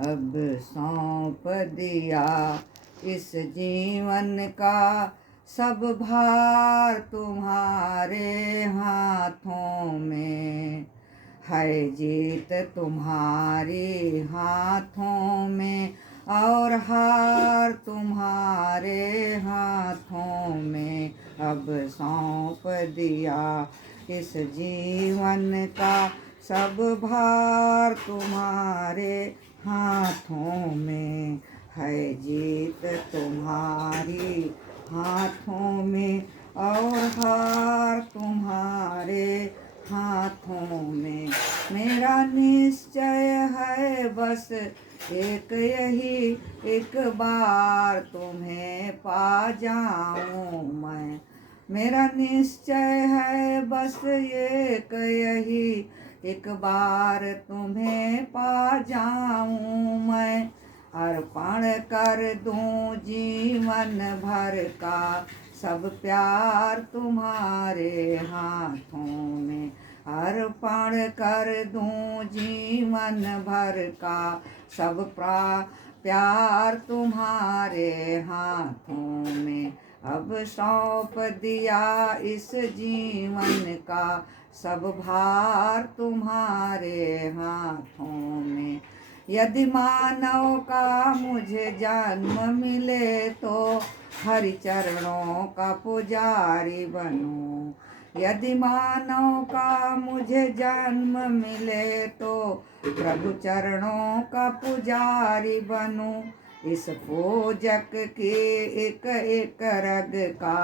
अब सौंप दिया इस जीवन का सब भार तुम्हारे हाथों में है। जीत तुम्हारी हाथों में और हार तुम्हारे हाथों में। अब सौंप दिया इस जीवन का सब भार तुम्हारे हाथों में है। जीत तुम्हारी हाथों में और हार तुम्हारे हाथों में। मेरा निश्चय है बस एक यही, एक बार तुम्हें पा जाऊं मैं। मेरा निश्चय है बस एक यही, एक बार तुम्हें पा जाऊं मैं। अर्पण कर दूं जीवन भर का सब प्यार तुम्हारे हाथों में। अर्पण कर दूं जीवन भर का सब प्यार तुम्हारे हाथों में। अब सौंप दिया इस जीवन का सब भार तुम्हारे हाथों में। यदि मानव का मुझे जन्म मिले तो हरि चरणों का पुजारी बनूं। यदि मानव का मुझे जन्म मिले तो प्रभु चरणों का पुजारी बनूं। इस पूजक की एक एक रग का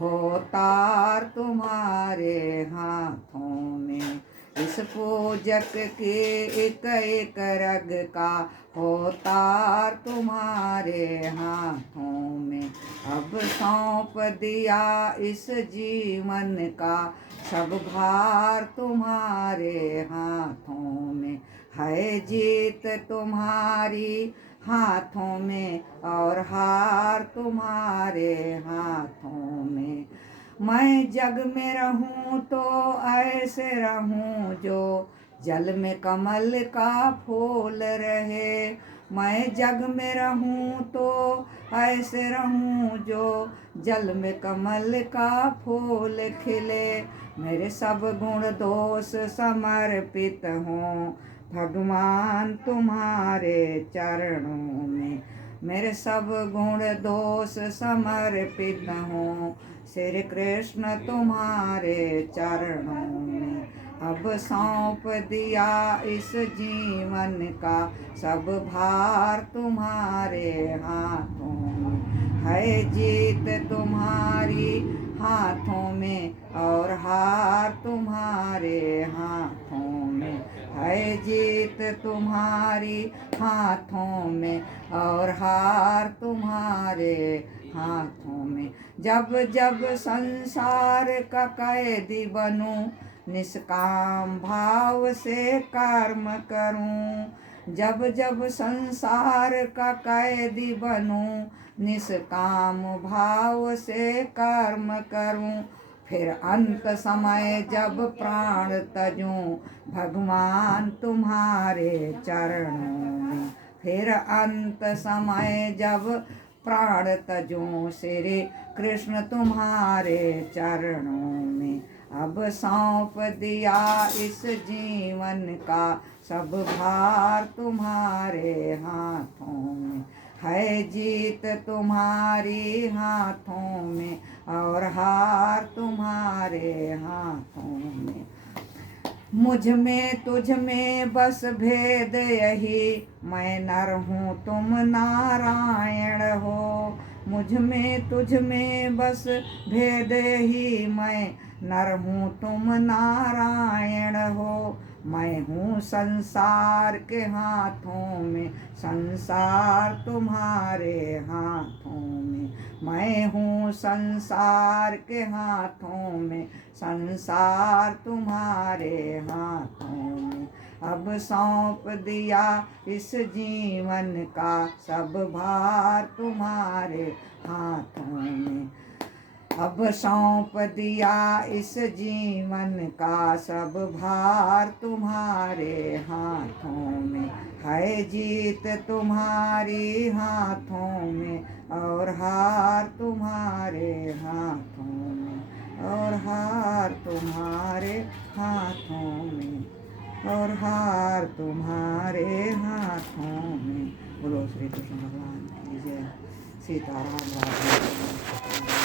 हो तार तुम्हारे हाथों में। इस पूजक के एक एक रग का हो तार तुम्हारे हाथों में। अब सौंप दिया इस जीवन का सब भार तुम्हारे हाथों में है। जीत तुम्हारी हाथों में और हार तुम्हारे हाथों में। मैं जग में रहूं तो ऐसे रहूं जो जल में कमल का फूल रहे। मैं जग में रहूं तो ऐसे रहूं जो जल में कमल का फूल खिले। मेरे सब गुण दोष समर्पित हों भगवान तुम्हारे चरणों में। मेरे सब गुण दोष समर्पित हों श्री कृष्ण तुम्हारे चरणों में। अब सौंप दिया इस जीवन का सब भार तुम्हारे हाथों में है। जीत तुम्हारी हाथों में और हार तुम्हारे हाथों में है। जीत तुम्हारी हाथों में और हार तुम्हारे हाथों में। जब जब संसार का कैदी बनूं निष्काम भाव से कर्म करूं। जब जब संसार का कैदी बनूं निष्काम भाव से कर्म करूं। फिर अंत समय जब प्राण तजूं भगवान तुम्हारे चरणों में। फिर अंत समय जब प्राण तजूं श्री कृष्ण तुम्हारे चरणों में। अब सौंप दिया इस जीवन का सब भार तुम्हारे हाथों में है। जीत तुम्हारी हाथों में और हार तुम्हारे हाथों में। मुझ में तुझ में बस भेद यही, मैं नर हूँ तुम नारायण हो। मुझ में तुझ में बस भेद ही, मैं नर हूँ तुम नारायण हो। मैं हूँ संसार के हाथों में, संसार तुम्हारे हाथों में। मैं हूँ संसार के हाथों में, संसार तुम्हारे हाथों में। अब सौंप दिया इस जीवन का सब भार तुम्हारे हाथों में। अब सौंप दिया इस जीवन का सब भार तुम्हारे हाथों में, है जीत तुम्हारी हाथों में और हार तुम्हारे हाथों में, और हार तुम्हारे हाथों में, और हार तुम्हारे हाथों में। बोलो श्री कृष्ण भगवान की जय। सीताराम राधे।